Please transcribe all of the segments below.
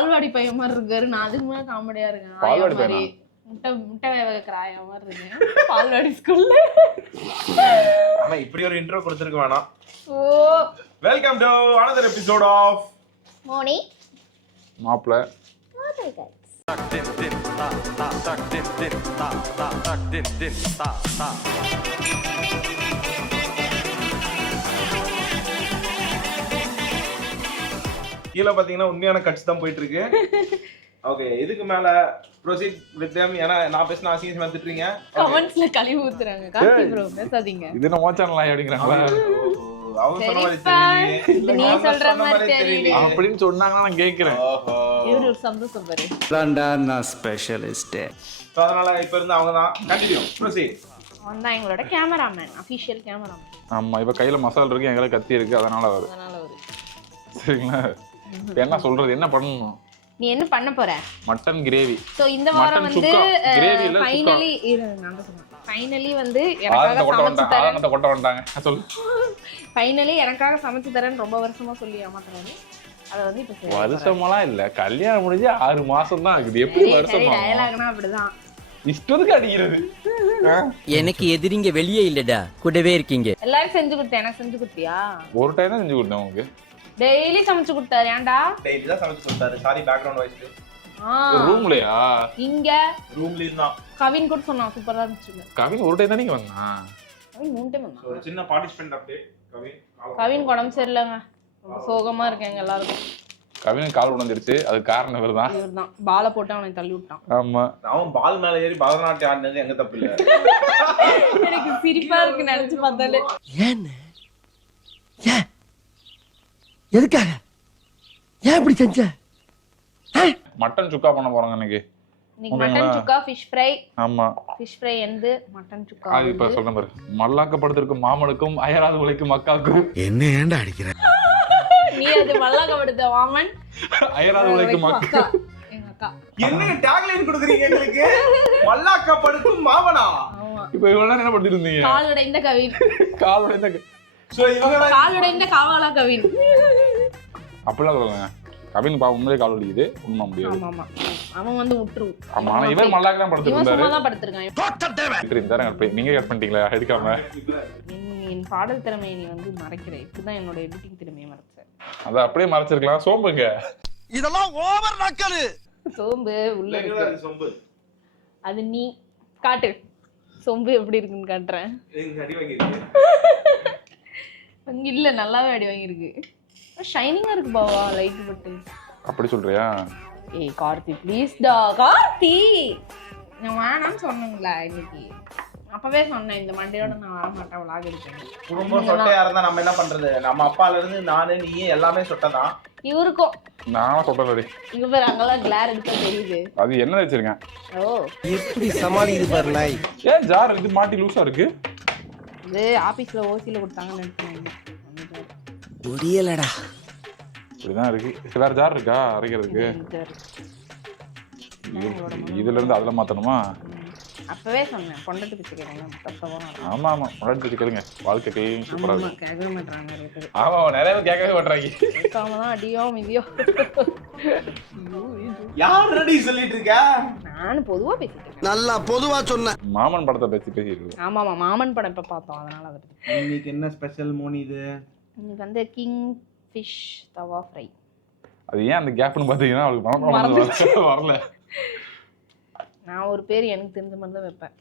பால்வாடி பையன் மாதிரி இருக்காரு. நான் அதுக்கு மேல காமெடியா இருக்கேன். பால்வாடி பையனா? முட்டை வேக வைக்கிற ஆயா மாதிரி இருக்கேன் பால்வாடி ஸ்கூல்ல. ஆனா இப்படி ஒரு இன்ட்ரோ கொடுத்திருக்க வேணாம். Oh welcome to another episode of Moni மாப்ள. கீழே பாத்தீங்கன்னா உண்மையான கட்சி தான் போயிட்டு இருக்கு. ஓகே, இதுக்கு மேல ப்ரொசீட் வித் them. ஏன்னா நான் பேசின அசிங்கமா திட்டுறீங்க. கமெண்ட்ஸ்ல கழுவி ஊத்துறாங்க. கார்த்தி ப்ரோ பேசாதீங்க. இது என்ன மோச்சானலா அப்படிங்கறாங்களா? அவங்க சொன்ன மாதிரி தெரியலையே. நீ சொல்ற மாதிரி தெரியல அப்படின்னு சொன்னாங்கன்னா நான் கேக்குறேன். இவரு ஒரு சந்தோஷம் பாரு. தான்டா நான் ஸ்பெஷலிஸ்ட். சோ அதனால இப்ப இருந்து அவங்க தான் கண்டினியூ ப்ரொசீட். அவன் தான் எங்களோட கேமராமேன், அபிஷியல் கேமராமேன். ஆமா, இப்ப கையில மசாலா இருக்கு, எங்களை கத்தி இருக்கு, அதனால வரு. சரிங்களா? என்ன சொல்றது, என்ன பண்ணணும்? நீ என்ன பண்ண போற? Mutton gravy. சோ இந்த வாரம் வந்து ஃபைனலி வந்து எனக்காக சமைச்சு தரேன். கொட்ட வந்தாங்க சொல்லு. ஃபைனலி எனக்காக சமைச்சு தரேன்னு ரொம்ப வருஷமா சொல்லி ஏமாத்துறாரு. அத வந்து இப்ப வருஷமெல்லாம் இல்ல, கல்யாணம் முடிஞ்சு 6 மாசம் தான் ஆகுது. எப்படி வருஷமா? டயலாக்னா அப்படிதான் இஷ்டத்துக்கு அடிக்கிறது. எனக்கு எதிரிங்க வெளியே இல்லடா, கூடவே இருக்கீங்க. எல்லாரும் செஞ்சு கொடுத்தேன். எனக்கு செஞ்சு கொடுத்தியா? ஒரு டைம் தான் செஞ்சு கொடுத்தேன் உங்களுக்கு. டெய்லி சமைச்சு கொடுத்தாரு. ஏன்டா டெய்லி தான் சமைச்சு கொடுத்தாரு. Sorry background voice. ரூம்லயா? இங்க ரூம்ல இருந்தா கவின் கூட சொன்னான், சூப்பரா இருந்துச்சு. கவின் ஒரு டைம் தான் நீங்க வந்தா? கவின் 3 டைம் வந்தான். ஒரு சின்ன பார்ட்டிசிபென்ட் அப்டேட். கவின் உடம்பு சரியில்லைங்க, ரொம்ப சோகமா இருக்கேங்க எல்லாருக்கும். கவினுக்கு கால் உடைஞ்சிருச்சு, அது காரணம் இவர்தான். இவர்தான் பால போட்டு அவனை தள்ளி விட்டான். ஆமா, அவன் பால் மேல ஏறி பரதநாட்டியம் ஆடினது எங்க தப்பு இல்ல. எனக்கு சிரிப்பா இருக்கு நினைச்சு பார்த்தாலே. ஏன்னு ஏன் எதுக்காக ஏன் இப்படி செஞ்ச? மட்டன் சுக்கா பண்ண போறாங்க இன்னைக்கு. இன்னைக்கு மட்டன் சுக்கா, ஃபிஷ் ஃப்ரை. ஆமா, ஃபிஷ் ஃப்ரை எந்து மட்டன் சுக்கா. அது இப்ப சொல்றேன் பாரு. மல்லாக்கப்படுத்திருக்கும் மாமனுக்கும் அயராது உழைக்கும் அக்காவுக்கும். என்ன ஏன்டா அடிக்கிற? நீ அது மல்லாக்கப்படுத்த மாமன், அயராது உழைக்கும் அக்கா. எங்க அக்கா. என்ன டாக்லைன் கொடுக்குறீங்க எங்களுக்கு? மல்லாக்கா படுக்கும் மாமனா? ஆமா. இப்ப இவ்வளவு நேரம் என்ன பண்ணிட்டு இருந்தீங்க? கால் உடைந்த கவின். கால் உடைந்த சோ இவங்க கால் உடைந்த காவாலா கவின். அப்படிலாம் சொல்லுங்க. கவின் பா உண்மையிலே கால் உடைக்குது, உண்மை முடியாது. ஆமா ஆமா, அவன் வந்து விட்டுரும். ஆமா, ஆனா இவர் மல்லாக்கு தான் படுத்துட்டு இவன் சும்மா இருந்தாரு. தான் படுத்திருக்கான். நீங்க கட் பண்ணிட்டீங்களா? எடுக்காம. என் பாடல் திறமையை நீ வந்து மறைக்கிற. இப்படிதான் என்னோட எடிட்டிங் திறமையை மறைச்ச. அத அப்படியே மறைச்சிருக்கலாம். சோம்புங்க. இதெல்லாம் ஓவர் நக்கலு. சோம்பு உள்ள இருக்கு. சொம்பு. அது நீ காட்டு. சொம்பு எப்படி இருக்குன்னு காட்டுறேன். எங்க அடி வாங்கிருக்கு. அங்க இல்ல, நல்லாவே அடி வாங்கியிருக்கு. ஷைனிங்கா இருக்கு பாவா, லைட் பட்டு. அப்படி சொல்றியா? ஏய் கார்த்தி ப்ளீஸ் டா. கார்த்தி, நான் வேணாம்னு சொன்னேங்களா இன்னைக்கு? அப்பவே சொன்னேன் இந்த மண்டையோட நான் வர மாட்டேன் vlog எடுக்கணும். குடும்பம் சொட்டையா இருந்தா நம்ம என்ன பண்றது? நம்ம அப்பால இருந்து நானு நீ எல்லாமே சொட்டதான். இவருக்கும் நான் சொல்றேன். இங்க பேர் அங்கெல்லாம் கிளார் எடுக்க தெரியுது. அது என்ன வச்சிருக்கேன்? ஓ, எப்படி சமாளிக்குது பாரு நாய். ஏன் ஜார் இது மாட்டி லூசா இருக்கு? இது ஆபீஸ்ல ஓசில கொடுத்தாங்கன்னு நினைக்கிறேன். முடியலடா. இப்படிதான் இருக்கு. வேற ஜார் இருக்கா அரைக்கிறதுக்கு? இதுல இருந்து அதுல மாத்தணுமா? அப்பவே சொன்னேன் பொண்டட்டு பிச்சு கேட்கணும். ஆமா ஆமா, முன்னாடி பிச்சு கேளுங்க. வாழ்க்கை கையும் சூப்பரா இருக்கு. கேட்கவே மாட்டாங்க. ஆமா, நிறைய பேர் கேட்கவே மாட்டாங்க. கேட்காமதான் அடியோ மிதியோ. யார் ரெடி சொல்லிட்டு இருக்க? நானும் பொதுவா பேசிட்டு இருக்கேன். நல்லா பொதுவா சொன்ன. மாமன் படத்தை பேசிட்டு ஆமா ஆமா, மாமன் படம் இப்ப பார்த்தோம், அதனால அதை பத்தி. இன்னைக்கு என்ன ஸ்பெஷல் மோனி இது? இன்னைக்கு வந்து கிங் ஃபிஷ் தவா ஃப்ரை. அது ஏன் அந்த கேப்னு பாத்தீங்கன்னா அவளுக்கு மறந்து வரல. நான் ஒரு பேர் எனக்கு தெரிஞ்ச மாதிரி தான் வைப்பேன்.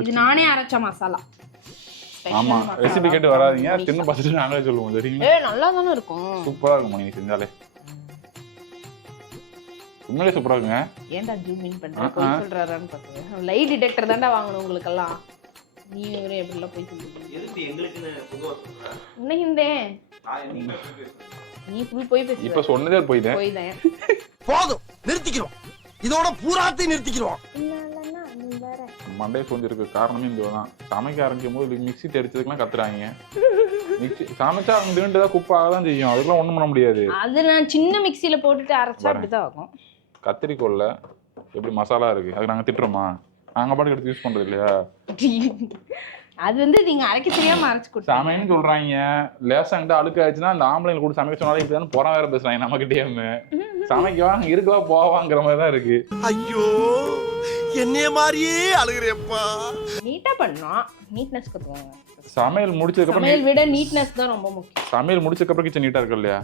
இது நானே அரைச்ச மசாலா. ஆமா, ரெசிபி கேட்டு வராதீங்க, தின்னு பார்த்துட்டு நாங்களே சொல்லுவோம். சரிங்களா? நல்லா தானே இருக்கும். சூப்பரா இருக்கும் நீங்க செஞ்சாலே. உண்மையிலே சூப்பரா இருக்குங்க. ஏன்டா ஜூம் இன் பண்ற? போய் சொல்றாரான்னு பார்த்தேன். லைட் டிடெக்டர் தான்டா வாங்கணும் உங்களுக்கு எல்லாம். நீ இவரே எப்படிலாம் போய் சொல்றீங்க? எதுக்கு எங்களுக்குன்னு பொதுவா சொல்ற? உன்னை ஹிந்தே நீ ஃபுல் போய் பேசு. இப்ப சொன்னதே போய்தான். போதும், நிறுத்திக்கிறோம். இதோட பூராத்தையும் நிறுத்திக்கிறோம். மண்டே சொந்திருக்கு காரணமே இதுதான். சமைக்க ஆரம்பிக்கும் போது மிக்ஸி தெரிச்சதுக்கெல்லாம் கத்துறாங்க. மிக்ஸி சமைச்சா அவங்க திண்டுதான் குப்பாகதான் செய்யும். அதுக்கெல்லாம் ஒண்ணும் பண்ண முடியாது. அது நான் சின்ன மிக்ஸில போட்டுட்டு அரைச்சா அப்படிதான் ஆகும். கத்திரிக்கோல்ல எப்படி மசாலா இருக்கு, அது நாங்க திட்டுறோமா? நாங்க பாட்டுக்கு எடுத்து யூஸ் பண்றது இல்லையா? அது வந்து நீங்க அரைக்க தெரியாம அரைச்சு கொடுத்து சமையன்னு சொல்றாங்க. லேசா கிட்ட அழுக்கு ஆயிடுச்சுன்னா அந்த ஆம்பளைங்க கூட சமைக்க சொன்னாலும் இப்படிதான் புறம் வேற பேசுறாங்க நம்ம கிட்டே. சமைக்கவா இருக்கவா போவாங்கிற மாதிரி தான் இருக்கு. ஐயோ என்னைய மாதிரியே அழுகுறேப்பா. நீட்டா பண்ணோம், நீட்னஸ் கத்துவாங்க. சமையல் முடிச்சதுக்கு சமையல் அப்புறம் விட நீட்னஸ் தான் ரொம்ப முக்கியம். சமையல் முடிச்சதுக்கு அப்புறம் கிச்சன் நீட்டா இருக்கு இல்லையா?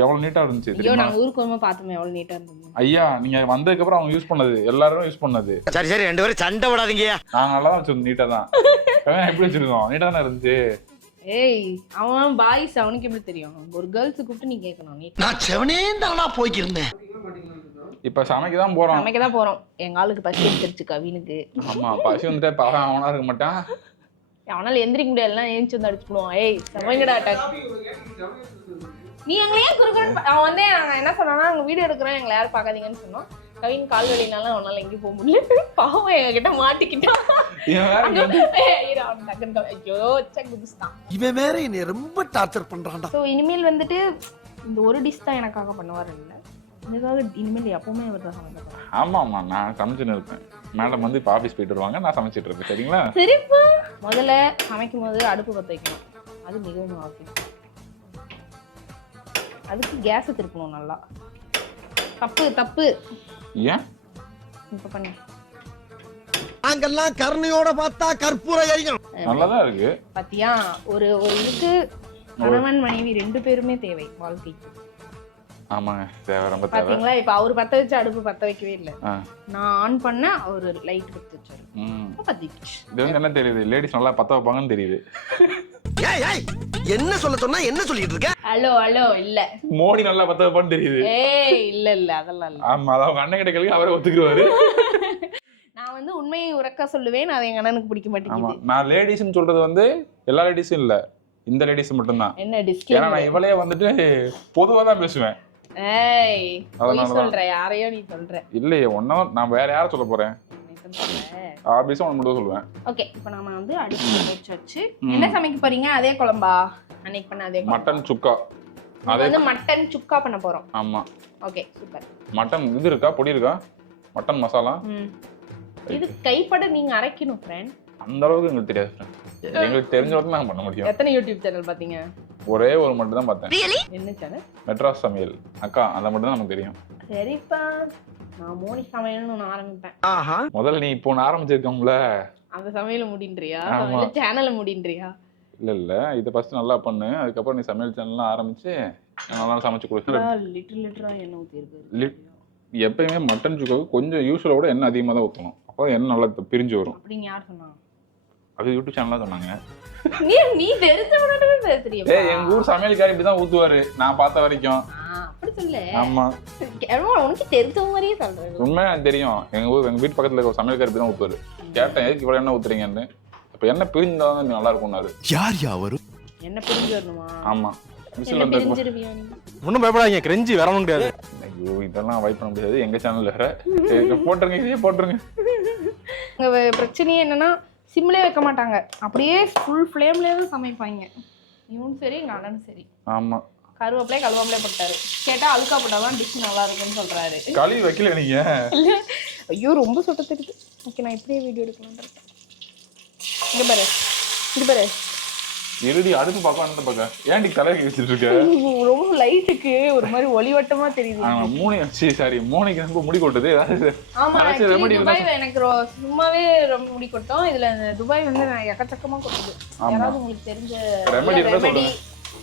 எவ்வளவு நீட்டா இருந்துச்சு ஐயோ தெரியுமா? நாங்க ஊருக்கு வரும்போது பார்த்தோமே எவ்வளவு நீட்டா இருந்தது. ஐயா நீங்க வந்ததுக்கு அப்புறம் அவங்க யூஸ் பண்ணது எல்லாரும் யூஸ் பண்ணது. சரி சரி ரெண்டு பேரும் சண்டை விடாதீங்க. நாங்க நல்லா தான் வச்சிருந்தோம், நீட்டா தான். எப்படி வச்சிருக்கோம்? நீட்டா தானே இருந்துச்சு. ஏய் அவன் பாய்ஸ், அவனுக்கு எப்படி தெரியும்? ஒரு கேர்ள்ஸ் கூப்பிட்டு நீ கேட்கணும். நீ நான் செவனே தானா போய்க்கிருந்தேன். இப்ப சமைக்க தான் போறோம். சமைக்க தான் போறோம். எங்க ஆளுக்கு பசி எடுத்துருச்சு கவினுக்கு. ஆமா பசி வந்துட்டா பாவம் அவனா இருக்க மாட்டான். அவனால எந்திரிக்க முடியாது, ஏஞ்சி வந்து அடிச்சு போடுவான். ஏய் சமைங்கடா நீ எங்களையே குறுக்கணும். அவன் வந்து நாங்கள் என்ன சொன்னோம்னா அங்கே வீடியோ எடுக்கிறோம், எங்களை யாரும் பார்க்காதீங்கன்னு சொன்னோம். கவின் கால் வலினால அவனால எங்கேயும் போக முடியல. பாவம் எங்ககிட்ட மாட்டிக்கிட்டான். இவன் வேற என்னை ரொம்ப டார்ச்சர் பண்றான்டா. ஸோ இனிமேல் வந்துட்டு இந்த ஒரு டிஷ் தான் எனக்காக பண்ணுவார் இல்லை, இதுக்காக இனிமேல் எப்பவுமே அவர் தான் சமைக்க. ஆமா ஆமா நான் சமைச்சுன்னு இருப்பேன். மேடம் வந்து இப்போ ஆஃபீஸ் போயிட்டு வருவாங்க, நான் சமைச்சிட்டு இருப்பேன். சரிங்களா? சரிப்பா. முதல்ல சமைக்கும் போது அடுப்பு பற்ற வைக்கணும், அது மிகவும் அவசியம். அதுக்கு கேஸ் திருப்பணும் நல்லா. தப்பு தப்பு. ஏன் இப்ப பண்ணு. அங்கெல்லாம் கருணையோட பார்த்தா கற்பூர எரியும். நல்லாதான் இருக்கு. பாத்தியா, ஒரு இதுக்கு கணவன் மனைவி 2 பேருமே தேவை வாழ்க்கைக்கு. ஆமாங்க தேவை, ரொம்ப தேவை. பாத்தீங்களா, இப்ப அவரு பத்த வச்சு அடுப்பு பத்த வைக்கவே இல்லை, நான் ஆன் பண்ண அவரு லைட் பத்த வச்சாரு. இது வந்து என்ன தெரியுது, லேடிஸ் நல்லா பத்த வைப்பாங்கன்னு தெரியுது. என்ன சொல்ல சொன்னா என்ன சொல்லிட்டு இருக்க? ஹலோ ஹலோ இல்ல மோடி நல்லா பத்த வைப்பான்னு தெரியுது. ஏய் இல்ல இல்ல அதெல்லாம் இல்ல. ஆமா அதான் அவங்க அண்ணன் கிட்ட கேள்வி அவரே ஒத்துக்குவாரு. நான் வந்து உண்மையை உறக்க சொல்லுவேன், அது எங்க அண்ணனுக்கு பிடிக்க மாட்டேங்குது. நான் லேடிஸ்ன்னு சொல்றது வந்து எல்லா லேடிஸும் இல்ல, இந்த லேடிஸ் மட்டும் தான். என்ன டிஸ்க்? ஏன்னா நான் இவளே வந்துட்டு பொதுவா தான் பேசுவேன். ஏய் நீ சொல்ற, யாரையோ நீ சொல்ற. இல்லையே ஒன்னும், நான் வேற யாரை சொல்ல போறேன்? ஆபீஸா ஒன்னு மட்டும் சொல்லுவேன். ஓகே இப்போ நாம வந்து அடுப்பு வச்சு என்ன சமைக்க போறீங்க? அதே குழம்பா அன்னைக்கு பண்ண அதே மட்டன் சுக்கா. அது வந்து மட்டன் சுக்கா பண்ண போறோம். ஆமா ஓகே சூப்பர். மட்டன் இது இருக்கா, பொடி இருக்கா, மட்டன் மசாலா? இது கைப்பட நீங்க அரைக்கணும் ஃப்ரெண்ட். அந்த அளவுக்கு எங்களுக்கு தெரியாது ஃப்ரெண்ட். எங்களுக்கு தெரிஞ்ச வரைக்கும் நாங்க பண்ண முடியும். எத்தனை யூடியூப் சேனல் பாத்தீங்க? ஒரே ஒரு மட்டும் தான் பார்த்தேன். என்ன சேனல்? மெட்ராஸ் சமையல் அக்கா, அதை மட்டும் தான் நமக்கு தெரியும். சரிப்பா, நான் மோனி சமையல்னு ஒன்று ஆரம்பிப்பேன். முதல்ல நீ இப்போ ஆரம்பிச்சிருக்கோம்ல, அந்த சமையல முடின்றியா இல்ல சேனலை முடின்றியா? இல்ல இல்ல இதை ஃபர்ஸ்ட் நல்லா பண்ணு, அதுக்கப்புறம் நீ சமையல் சேனல்லாம் ஆரம்பிச்சு நல்லா சமைச்சு கொடு. லிட்டரா எண்ணெய் ஊத்திருக்கு. எப்பயுமே மட்டன் சுக்காவுக்கு கொஞ்சம் யூஸ்வலை விட எண்ணெய் அதிகமாக தான் ஊற்றணும், அப்போ எண்ணெய் நல்லா பிரிஞ்சு வரும். அப்படின்னு யார் சொன்னா? அது யூடியூப் சேனலா சொன்னாங்க. நீ தெரிஞ்சவனே பேசுறியா? ஏய் எங்க ஊர் சமையல்காரர் இப்படி தான் ஊத்துவாரு நான் பார்த்த வரைக்கும். அப்படி சொல்ல. ஆமா உனக்கு தெரிஞ்ச மாதிரியே சொல்றேன். உண்மையா தெரியும், எங்க வீட்டு பக்கத்துல இருக்க சமையல்காரர் இப்படி தான் ஊத்துவாரு. கேட்டேன் எதுக்கு இவ்வளவு எண்ணெய் ஊத்துறீங்கன்னு. இப்ப எண்ணெய் பிரிஞ்சா நல்லா இருக்கும்னாரு. யார் யாவரும் என்ன பிரிஞ்சு வரணுமா? ஆமா விசில் என்ன வந்து பிரிஞ்சிருவியா நீ? ஒண்ணும் பயப்படாதீங்க, கிரெஞ்சி வரவும் முடியாது. ஐயோ இதெல்லாம் அவாய்ட் பண்ண முடியாது, எங்க சேனல்ல வேற. போட்டுருங்க இதே போட்டுருங்க. பிரச்சனையே என்னன்னா சிம்லே வைக்க மாட்டாங்க, அப்படியே ஃபுல் ஃப்ளேம்லேயே தான் சமைப்பாங்க. இவனும் சரி எங்கள் அண்ணனும் சரி. ஆமா கருவேப்பிலையே கழுவாமலே போட்டாரு. கேட்டால் அழுக்கா போட்டாதான் டிஷ் நல்லா இருக்குன்னு சொல்றாரு. களி வைக்கல நீங்க? ஐயோ ரொம்ப சுட்ட தெரியுது. ஓகே நான் இப்படியே வீடியோ எடுக்கலாம்னு இருக்கேன். இங்க பாரு இது பாரு. எழுதி அடுத்து பார்க்க அந்த பக்கம் ஏன்டி தலைக்கு வச்சுட்டு இருக்க? ரொம்ப லைட்டுக்கு ஒரு மாதிரி ஒளிவட்டமா தெரியுது. மோனிக்கு ரொம்ப முடி கொட்டுது. ஆமா துபாய் எனக்கு சும்மாவே ரொம்ப முடி கொட்டும், இதுல துபாய் வந்து எக்கச்சக்கமா கொட்டுது. யாராவது உங்களுக்கு தெரிஞ்ச ரெமெடி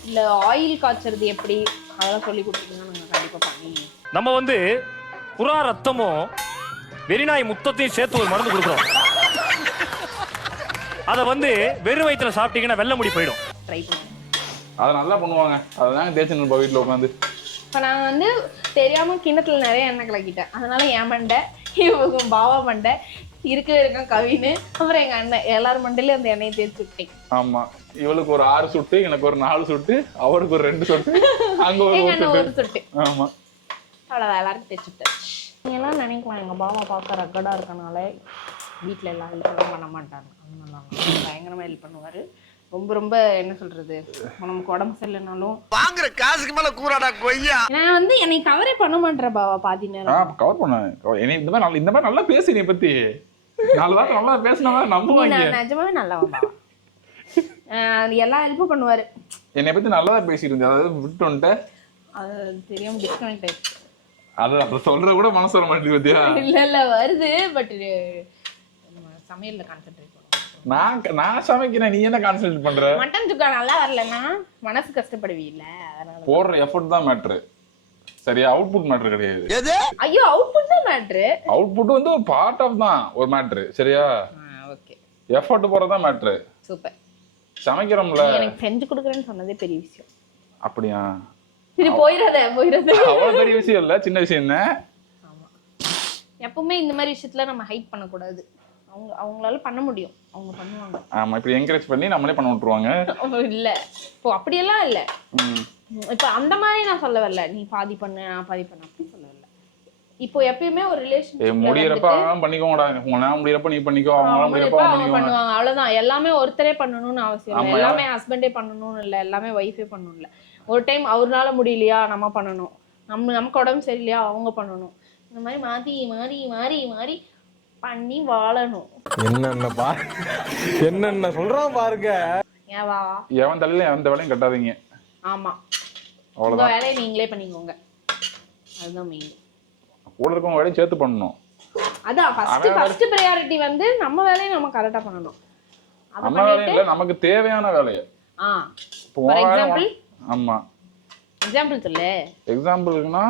இல்ல ஆயில் காய்ச்சறது எப்படி அதெல்லாம் சொல்லி கொடுத்தீங்கன்னா நாங்க கண்டிப்பா பண்ணி. நம்ம வந்து புறா ரத்தமும் வெறிநாய் முத்தத்தையும் சேர்த்து ஒரு மருந்து கொடுக்குறோம். அதை வந்து வெறும் வயிற்றுல சாப்பிட்டீங்கன்னா வெள்ளை முடி போயிடும். ட்ரை பண்ணுங்க, அதை நல்லா பண்ணுவாங்க. அதாங்க தேய்ச்சி நிற்பா வீட்டில் உட்காந்து. இப்போ நான் வந்து தெரியாம கிண்ணத்துல நிறைய எண்ணெய் கலக்கிட்டேன், அதனால என் மண்டை இவங்க பாவா மண்டை இருக்கான் கவின்னு அப்புறம் எங்க அண்ணன் எல்லாரும் மண்டையில அந்த எண்ணெயை தேய்ச்சி விட்டேன். ஆமா இவளுக்கு ஒரு 6 சுட்டு, எனக்கு ஒரு 4 சுட்டு, அவருக்கு ஒரு 2 சுட்டு, அங்க ஒரு சுட்டு. ஆமா அவ்வளோதான், எல்லாருக்கும் தேய்ச்சி விட்டேன். நீங்க எல்லாம் நினைக்கலாம் எங்க பாவா பார்க்க ரக்கடா இருக்கனால வீட்டில் எல்லாம் ஹெல்ப் பண்ண மாட்டாங்க. அதனால பயங்கரமா ஹெல்ப் பண்ணுவாரு. ரொம்ப ரொம்ப என்ன சொல்றது, நமக்கு உடம்பு சரியில்லைனாலும் வாங்குற காசுக்கு மேல கூறாடா கொய்யா. நான் வந்து என்னை கவரே பண்ண மாட்டேன் பாவா பாதி நேரம். கவர் பண்ண இந்த மாதிரி நல்லா பேசு, நீ பத்தி 4 வாரம் நல்லா பேசினா நம்புவாங்க. நிஜமாவே நல்லா பாவா எல்லா ஹெல்ப்பும் பண்ணுவாரு. என்னை பத்தி நல்லதா பேசிட்டு இருந்தேன், அதாவது விட்டு வந்துட்டு அது தெரியாம டிஸ்கனெக்ட் ஆயிடுச்சு. அதை சொல்ற கூட மனசு வர மாட்டேங்குது பத்தியா? இல்ல வருது, பட் சமையல்ல கான்சென்ட்ரேட் பண்ணுவோம். நான் சமைக்கிறேன், நீ என்ன கான்சென்ட்ரேட் பண்ற? மட்டன் சுக்கா நல்லா வரலன்னா மனசு கஷ்டப்படுவீல்ல, அதனால போடுற எஃபர்ட் தான் மேட்ரு, சரியா? அவுட்புட் மேட்ரு கிடையாது. ஐயோ அவுட்புட் தான் மேட்ரு. அவுட்புட் வந்து ஒரு பார்ட் ஆஃப் தான் ஒரு மேட்ரு, சரியா? ஓகே, எஃபர்ட் போறதா மேட்ரு. சூப்பர். சமைக்கிறோம்ல, எனக்கு செஞ்சு கொடுக்குறேன்னு சொன்னதே பெரிய விஷயம். அப்படியா? இது போயிடாத அவ்வளவு பெரிய விஷயம் இல்ல, சின்ன விஷயம் என்ன. ஆமா, எப்பவுமே இந்த மாதிரி விஷயத்துல நம்ம ஹைட் பண்ணக்கூடாது. அவங்களால பண்ண முடியும், அவங்க பண்ணுவாங்க. ஆமா, இப்படி என்கரேஜ் பண்ணி நம்மளே பண்ண விட்டுருவாங்க. இல்ல இப்போ அப்படியெல்லாம் இல்ல. இப்ப அந்த மாதிரி நான் சொல்ல வரல, நீ பாதி பண்ணு நான் பாதி பண்ண, அப்படி சொல்ல வரல. இப்போ எப்பயுமே ஒரு ரிலேஷன்ஷிப் முடியறப்ப முடிக்கோங்கடா, உங்களால முடியறப்ப நீ பண்ணிக்கோ, அவங்களால முடியறப்ப அவங்க பண்ணுவாங்க, அவ்வளவுதான். எல்லாமே ஒருத்தரே பண்ணணும்னு அவசியம் இல்லை, எல்லாமே ஹஸ்பண்டே பண்ணணும்னு இல்லை, எல்லாமே ஒய்ஃபே பண்ணணும் இல்லை. ஒரு டைம் அவரால முடியலையா நம்ம பண்ணணும், நமக்கு உடம்பு சரியில்லையா அவங்க பண்ணணும். இந்த மாதிரி மாத்தி மாறி மாறி மாறி பண்ணி வாழணும். என்னென்ன சொல்றான் பாருங்க. ஏவா எவன் தலையில எந்த வேலையும் கட்டாதீங்க. ஆமா, உங்க அவ்வளவுதான். வேலையை நீங்களே பண்ணிக்கோங்க, அதுதான் மெயின். கூட இருக்கவங்க வேலையை சேர்த்து பண்ணணும். அதான் ஃபர்ஸ்ட் பிரையாரிட்டி வந்து நம்ம வேலையை நம்ம கரெக்டா பண்ணணும். நம்ம வேலையும் இல்ல, நமக்கு தேவையான வேலையை. For example. ஆமா, எக்ஸாம்பிள் சொல்லு. எக்ஸாம்பிளுக்குன்னா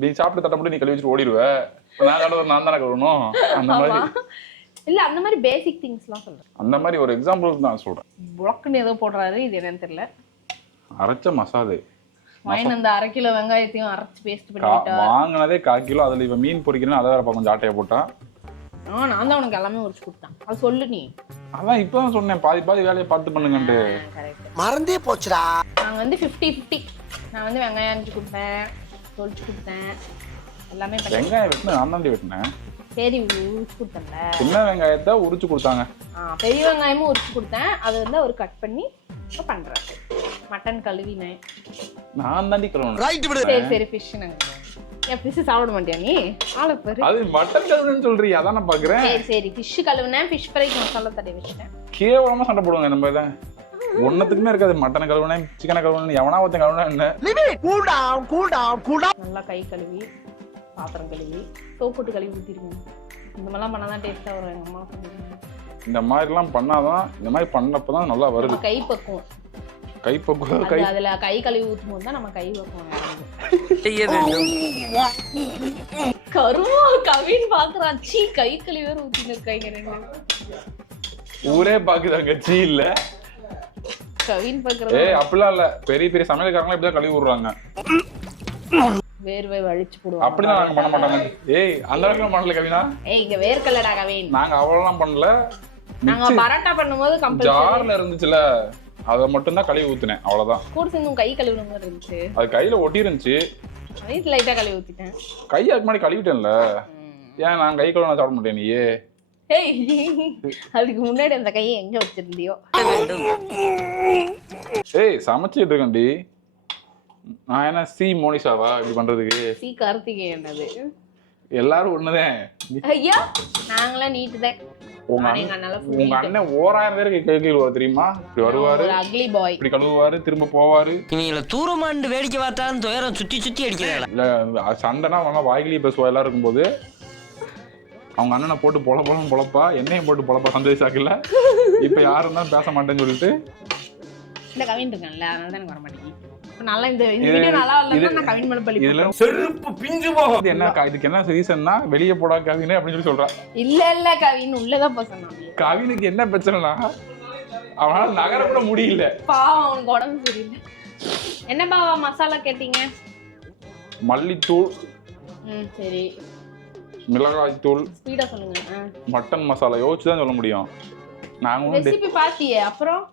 நீ சாப்பிட்டு தட்டப்பட்டு நீ கழுவி வச்சுட்டு ஓடிடுவ, நான் தானே கழுவணும். அந்த மாதிரி இல்ல, அந்த மாதிரி பேசிக் திங்ஸ்லாம் சொல்றேன். அந்த மாதிரி ஒரு எக்ஸாம்பிள் தான் சொல்றேன். புளக்குன்னு ஏதோ போடுறாரு, இது என்னன்னு தெரியல. அரைச்ச மசாலே வாங்கின அந்த 1/2 கிலோ வெங்காயத்தையும் அரைச்சு பேஸ்ட் பண்ணிட்டா. வாங்கினதே 1/4 கிலோ. அதுல இப்ப மீன் பொரிக்கணும், அதை வேற கொஞ்சம் ஆட்டையை போட்டா. நான் தான் உனக்கு எல்லாமே உரிச்சு கொடுத்தேன், அது சொல்லு நீ. அதான் இப்பதான் சொன்னேன், பாதி பாதி வேலையை பார்த்து பண்ணுங்கன்ட்டு. மறந்தே போச்சுடா. நாங்க வந்து 50-50. நான் வந்து வெங்காயம் அரைச்சு கொடுத்தேன், தொளிச்சு கொடுத்தேன், எல்லாமே பண்ணேன். வெங்காயம் வெட்டினேன், நான் தாண்டி வெட்டினேன். சரி, உரிச்சு கொடுத்தேன்ல. சின்ன வெங்காயத்தை உரிச்சு கொடுத்தாங்க. பெரிய வெங்காயமும் உரிச்சு கொடுத்தேன், அது வந்து அவர் கட் பண்ணி பண்றேன். மட்டன் கழுவினேன், நான் தாண்டி கழுவணும். சரி சரி. ஃபிஷ் ஏன் ஃபிஷ் சாப்பிட மாட்டியா நீ? ஆளை பாரு. அது மட்டன் கழுவுன்னு சொல்றியா? அதான் நான் பாக்குறேன். சரி சரி, ஃபிஷ் கழுவுனேன், ஃபிஷ் ஃப்ரைக்கு மசாலா தடவி வச்சிட்டேன். கேவலமா சண்டை போடுவாங்க நம்ம இதை. ஒன்னத்துக்குமே இருக்காது. மட்டனை கழுவுனேன், சிக்கனை கழுவுனேன், எவனா ஒருத்தன் கழுவுனா என்ன. நல்லா கை கழுவி, பாத்திரம் கழுவி, சோப்புட்டு கழுவி ஊத்திருக்கணும். இந்த மாதிரிலாம் பண்ணாதான் டேஸ்டா வரும். எங்க அம்மா சொல்லுவாங்க, இந்த மாதிரிலாம் பண்ணாதான், இந்த மாதிரி பண்ணப்பதான் நல்லா வருது. கை பக்குவோம். கைப்பக்குவம். அதுல கை கழுவி ஊத்தும் போது தான் நம்ம கை பக்குவோம். கருவா கவின் பாக்குறான், சீ கை கழுவி வேற ஊத்தின்னு இருக்காங்க. ஊரே பாக்குதாங்க, சீ இல்ல கவின் பாக்குறது. அப்படிலாம் இல்ல, பெரிய பெரிய சமையல்காரங்க இப்படிதான் கழுவி விடுறாங்க. வேர்வை வழிச்சு போடுவாங்க. அப்படிதான் நாங்க பண்ண மாட்டாங்க. அந்த அளவுக்கு பண்ணல கவினா. இங்க வேர்க்கல்லடா கவின். நாங்க அவ்வளவுலாம் பண்ணல. நாங்க பரோட்டா பண்ணும்போது கம்பல்சரி ஜார்ல இருந்துச்சுல, அத மட்டும் தான் கழுவி ஊத்துனேன், அவ்வளவுதான். கூட சேர்ந்து கை கழுவுற மாதிரி இருந்துச்சு, அது கையில ஒட்டி இருந்துச்சு, வீட்டுல லைட்டா கழுவி ஊத்திட்டேன். கையை அதுக்கு முன்னாடி கழுவிட்டேன்ல. ஏன் நான் கை கழுவ சாப்பிட மாட்டேன் நீ? அதுக்கு முன்னாடி அந்த கையை எங்க வச்சிருந்தியோ? சமைச்சிட்டு இருக்கேன்டி. நான் என்ன சி மோனிஷாவா இப்படி பண்றதுக்கு? சி கார்த்திகேயன். அது எல்லாரும் ஒண்ணுதான். ஐயா நாங்களாம் நீட்டு தான். உங்க அண்ணன் 1000 பேருக்கு கேள்வி வர தெரியுமா? இப்படி வருவாரு, அக்லி பாய், இப்படி கழுவுவாரு, திரும்ப போவாரு. இவங்கள தூரமாண்டு வேடிக்கை பார்த்தாலும் துயரம் சுத்தி சுத்தி அடிக்கிறாங்க. இல்ல சண்டைனா அவங்க வாய்கிலேயே பேசுவா. எல்லாம் இருக்கும்போது அவங்க அண்ணனை போட்டு பொழப்பா, என்னையும் போட்டு பொழப்பா சந்தேஷாக்கல. இப்ப யாரும் தான் பேச மாட்டேன்னு சொல்லிட்டு இந்த கவின் இருக்கான்ல, அதனால தான் எனக்கு வர மாட்டேங்குது. நல்லா இந்த வீடியோ நல்லா இல்லன்னா நான் கவின் மேல பழி இதுல செருப்பு பிஞ்சு போகுது. என்ன இதுக்கு என்ன ரீசன்னா வெளிய போடா கவின் அப்படின்னு சொல்லி சொல்றா. இல்ல கவின் உள்ளதான் போக சொன்னான். கவினுக்கு என்ன பிரச்சனைனா அவனால நகர கூட முடியல. பாவம், அவனுக்கு உடம்பு சரியில்லை. என்ன பாவா மசாலா கேட்டீங்க? மல்லித்தூள், சரி, மிளகாய் தூள், ஸ்பீடா சொல்லுங்க. மட்டன் மசாலா யோசிச்சு தான் சொல்ல முடியும். நாங்க ரெசிபி பாத்தியே, அப்புறம்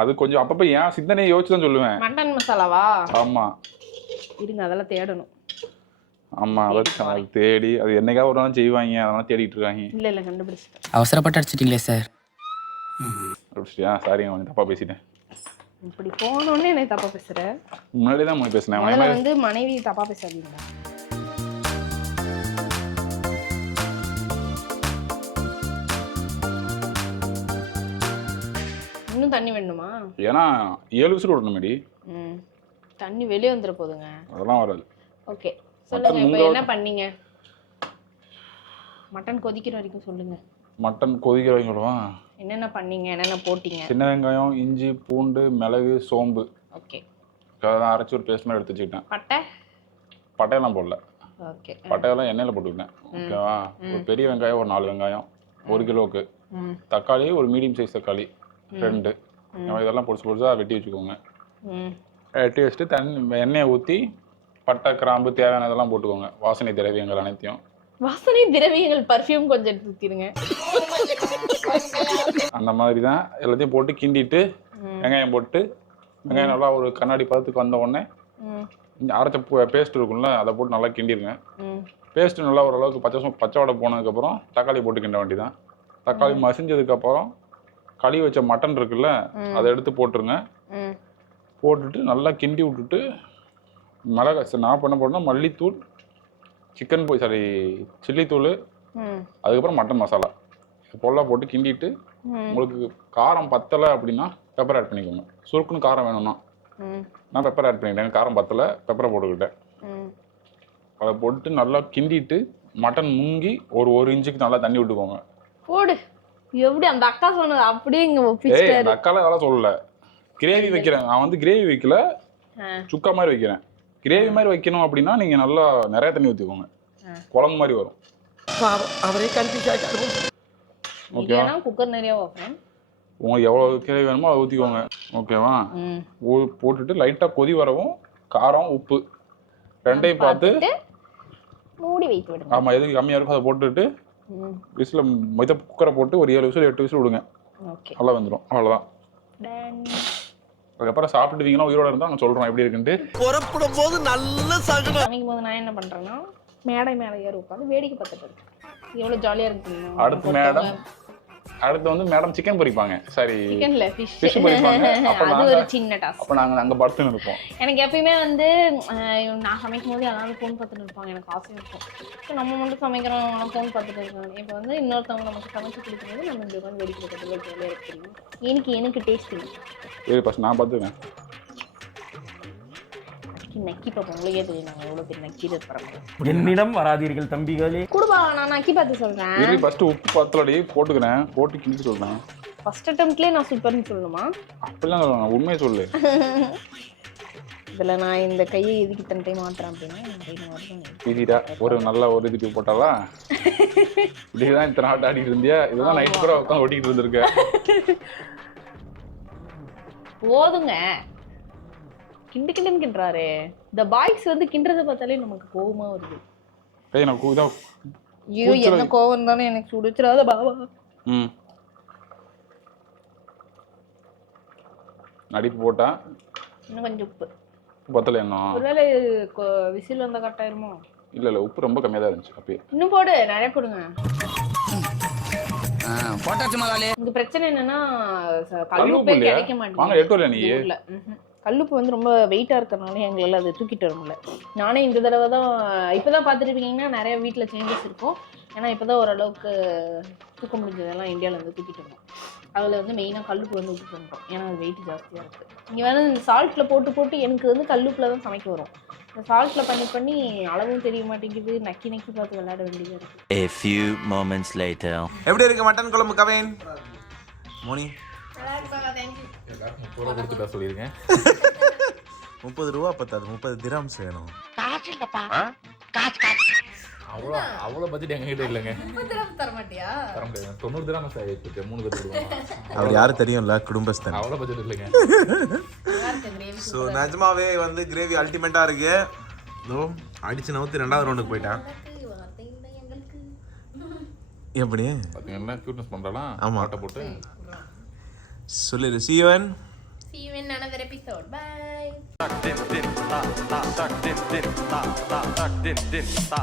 அது கொஞ்சம் அப்பப்ப ஏன் சிந்தனையை யோசிச்சு தான் சொல்லுவேன். மட்டன் மசாலாவா? ஆமா, இருங்க அதெல்லாம் தேடணும். ஆமா, அது தேடி அது என்னைக்காவது ஒரு நாள் செய்வாங்க, அதெல்லாம் தேடிட்டு இருக்காங்க. இல்ல கண்டுபிடிச்சிட்டேன். அவசரப்பட்டு அடிச்சிட்டீங்களே சார். அப்படியா? சாரி, கொஞ்சம் தப்பா பேசிட்டேன். இப்படி போனோடனே என்ன தப்பா பேசுற? முன்னாடியே தான் போய் பேசினேன். முதல்ல வந்து மனைவி தப்பா பேசாதீங்க. இன்னும் தண்ணி வேணுமா? ஏன்னா 7 விசில் விடணும் மேடி. தண்ணி வெளியே வந்துட போதுங்க. அதெல்லாம் வராது. ஓகே சொல்லுங்க, இப்போ என்ன பண்ணீங்க? மட்டன் கொதிக்கிற வரைக்கும் சொல்லுங்க. மட்டன் கொதிக்கிற வரைக்கும் என்னென்ன பண்ணீங்க, என்னென்ன போட்டீங்க? சின்ன வெங்காயம், இஞ்சி, பூண்டு, மிளகு, சோம்பு ஓகே அதெல்லாம் அரைச்சி ஒரு பேஸ்ட் மாதிரி எடுத்து வச்சுக்கிட்டேன். பட்டையெல்லாம் போடல. ஓகே பட்டையெல்லாம் எண்ணெயில் போட்டுக்கிட்டேன். ஓகேவா? ஒரு பெரிய வெங்காயம் ஒரு 4 வெங்காயம் 1 கிலோவுக்கு, தக்காளி ஒரு மீடியம் சைஸ் தக்காளி 2, இதெல்லாம் பொடிசாக வெட்டி வச்சுக்கோங்க. வெட்டி வச்சுட்டு எண்ணெயை ஊற்றி பட்டை, கிராம்பு தேவையானதெல்லாம் போட்டுக்கோங்க. வாசனை திரவியங்கள் அனைத்தையும். வாசனை திரவியங்கள் பர்ஃப்யூம் கொஞ்சம் எடுத்து ஊற்றிடுங்க. அந்த மாதிரி தான் எல்லாத்தையும் போட்டு கிண்டிட்டு வெங்காயம் போட்டு வெங்காயம் நல்லா ஒரு கண்ணாடி பதத்துக்கு வந்த உடனே அரைச்ச பேஸ்ட் இருக்கும்ல அதை போட்டு நல்லா கிண்டிடுங்க. பேஸ்ட்டு நல்லா ஓரளவுக்கு பச்சை வடை போனதுக்கப்புறம் தக்காளி போட்டு கிண்ட வேண்டியதான். தக்காளி மசிஞ்சதுக்கப்புறம் கழுவி வச்ச மட்டன் இருக்குல்ல அதை எடுத்து போட்டுருங்க. போட்டுட்டு நல்லா கிண்டி விட்டுட்டு நான் பண்ண போட்டேன்னா மல்லித்தூள், சில்லி தூள், அதுக்கப்புறம் மட்டன் மசாலா பொருளாக போட்டு கிண்டிட்டு உங்களுக்கு காரம் பத்தலை அப்படின்னா பெப்பர் ஆட் பண்ணிக்கோங்க. சுருக்குன்னு காரம் வேணும்னா நான் பெப்பர் ஆட் பண்ணிக்கிட்டேன். காரம் பத்தலை பெப்பரை போட்டுக்கிட்டேன். அதை போட்டு நல்லா கிண்டிட்டு மட்டன் முங்கி ஒரு இன்ச்சுக்கு நல்லா தண்ணி விட்டுக்கோங்க. போடு. எப்படி அந்த அக்கா சொன்னது அப்படியே இங்க ஒப்பிச்சிட்டாரு. அந்த அக்கால அதெல்லாம் சொல்லல. கிரேவி வைக்கிறேன் நான் வந்து கிரேவி வைக்கல, சுக்கா மாதிரி வைக்கிறேன். கிரேவி மாதிரி வைக்கணும் அப்படின்னா நீங்க நல்லா நிறைய தண்ணி ஊற்றிக்கோங்க. குழம்பு மாதிரி வரும். அவரே கன்ஃபியூஸ் ஆகிட்டாரு. ஓகேவா? குக்கர் நிறைய வைப்பேன். உங்களுக்கு எவ்வளோ கிரேவி வேணுமோ அதை ஊற்றிக்கோங்க. ஓகேவா? போட்டுட்டு லைட்டாக கொதி வரவும் காரம் உப்பு ரெண்டையும் பார்த்து மூடி வைத்து விடுங்க. ஆமாம், எதுக்கு கம்மியாக இருக்கும் அதை போட்டுட்டு விசில் குக்கரை போட்டு ஒரு 7 விசில் 8 விசில் விடுங்க. நல்லா வந்துடும். அவ்வளோதான். அதுக்கப்புறம் சாப்பிட்டுட்டீங்கன்னா உயிரோட இருந்தால் நான் சொல்கிறேன் எப்படி இருக்குன்ட்டு. புறப்படும் போது நல்ல சகனம். சமைக்கும் போது நான் என்ன பண்ணுறேன்னா மேடை ஏறி உட்காந்து வேடிக்கை பார்த்துட்டு இருக்கேன். எவ்வளோ ஜாலியாக இருக்குங்க. அடுத்து வந்து மேடம் சிக்கன் பொரிப்பாங்க. சரி, சிக்கன்ல ஃபிஷ் பொரிப்பாங்க. அது ஒரு சின்ன டாஸ்க். அப்போ நாங்கள் அங்கே படுத்துன்னு இருப்போம். எனக்கு எப்பயுமே வந்து நான் சமைக்கும் போது எல்லாரும் ஃபோன் பார்த்துட்டு இருப்பாங்க. எனக்கு ஆசை இருக்கும், நம்ம மட்டும் சமைக்கிறோம் ஃபோன் பார்த்துட்டு இருக்காங்க. இப்போ வந்து இன்னொருத்தவங்க நமக்கு சமைச்சு கொடுக்கும்போது நம்ம இந்த மாதிரி வேடிக்கை பார்க்கறதுல ஜாலியாக இருக்கு. எனக்கு டேஸ்ட் இல்லை. சரி, ஃபஸ்ட் நான் பார்த்துக்கிறேன். நக்கி பார்ப்போம். உங்களுக்கே தெரியும் நாங்கள் எவ்வளோ பேர் நக்கீர பரவாயில்ல. என்னிடம் வராதீர்கள் தம்பிகளே. கூடவா நான் நக்கி பார்த்து சொல்கிறேன். சரி, ஃபஸ்ட்டு உப்பு பத்தலடி போட்டுக்கிறேன். போட்டு கிண்டி சொல்கிறேன். ஃபர்ஸ்ட் அட்டெம்ப்ட்லேயே நான் சூப்பர்னு சொல்லணுமா? அப்படிலாம் சொல்லணும், உண்மையை சொல்லு. இதில் நான் இந்த கையை எதுக்கு இத்தனை டைம் மாட்டுறேன் அப்படின்னா ஈஸிடா. ஒரு நல்ல ஒரு இதுக்கு போட்டாலா இப்படிதான் இத்தனை நாள் ஆடிட்டு இருந்தியா? இதுதான் நைட் கூட உட்காந்து ஒட்டிக்கிட்டு இருந்திருக்க. போதுங்க. கிண்டுன்னு கிண்டுறாரு. இந்த பாய்ஸ் வந்து கிண்டுறதை பார்த்தாலே நமக்கு கோவமா வருது. ஐயோ, என்ன கோவம் தானே எனக்கு சுடுச்சிடாத பாபா. நடிப்பு போட்டா இன்னும் கொஞ்சம் உப்பு பத்தல. என்ன ஒருவேளை விசில் வந்த கட்டாயிருமோ? இல்ல உப்பு ரொம்ப கம்மியா தான் இருந்துச்சு. அப்பயே இன்னும் போடு, நிறைய போடுங்க. இந்த பிரச்சனை என்னன்னா கல்லுப்பே கிடைக்க மாட்டேங்குது. கல்லுப்பு வந்து ரொம்ப வெயிட்டா இருக்கிறதுனால எங்களால் அதை தூக்கிட்டு வர முடியல. நானே இந்த தடவை தான் இப்போதான் பார்த்துருப்பீங்கன்னா நிறைய வீட்டில் சேஞ்சஸ் இருக்கும். ஏன்னா இப்போதான் ஓரளவுக்கு தூக்க முடிஞ்சதெல்லாம் இந்தியாவில் வந்து தூக்கிட்டு வரோம். அதில் வந்து மெயினாக கல்லுப்பு வந்து விட்டு பண்ணுறோம். ஏன்னா அது வெயிட் ஜாஸ்தியாக இருக்குது. இங்கே வந்து இந்த சால்ட்டில் போட்டு எனக்கு வந்து கல்லுப்பில் தான் சமைக்க வரும். இந்த சால்ட்டில் பண்ணி அளவும் தெரிய மாட்டேங்குது. நக்கி பார்த்து விளையாட வேண்டியதாக இருக்குது. A few moments later. எப்படி இருக்கு மட்டன் குழம்பு கவேன்? மோனி 30 ரூபா பத்தாது, 30 திரம்ஸ் வேணும். அவ்வளோ பட்ஜெட் எங்ககிட்ட இல்லைங்க. 30 திரம்ஸ் தர மாட்டியா? தர முடியாது. 90 திரம்ஸ் ஆயிடுச்சு 3 பேருக்கு. அவர் யாரு தெரியும்ல, குடும்பஸ்தன். அவ்வளோ பட்ஜெட் இல்லைங்க. ஸோ நிஜமாவே வந்து கிரேவி அல்டிமேட்டா இருக்கு. அடிச்சு நவுத்து 2வது ரவுண்டுக்கு போயிட்டான். எப்படி பார்த்தீங்கன்னா கியூட்னஸ் பண்ணுறாலாம். ஆமா, ஆட்டை போட்டு சொல்லிடு. See you in another episode. Bye. Tak din din ta.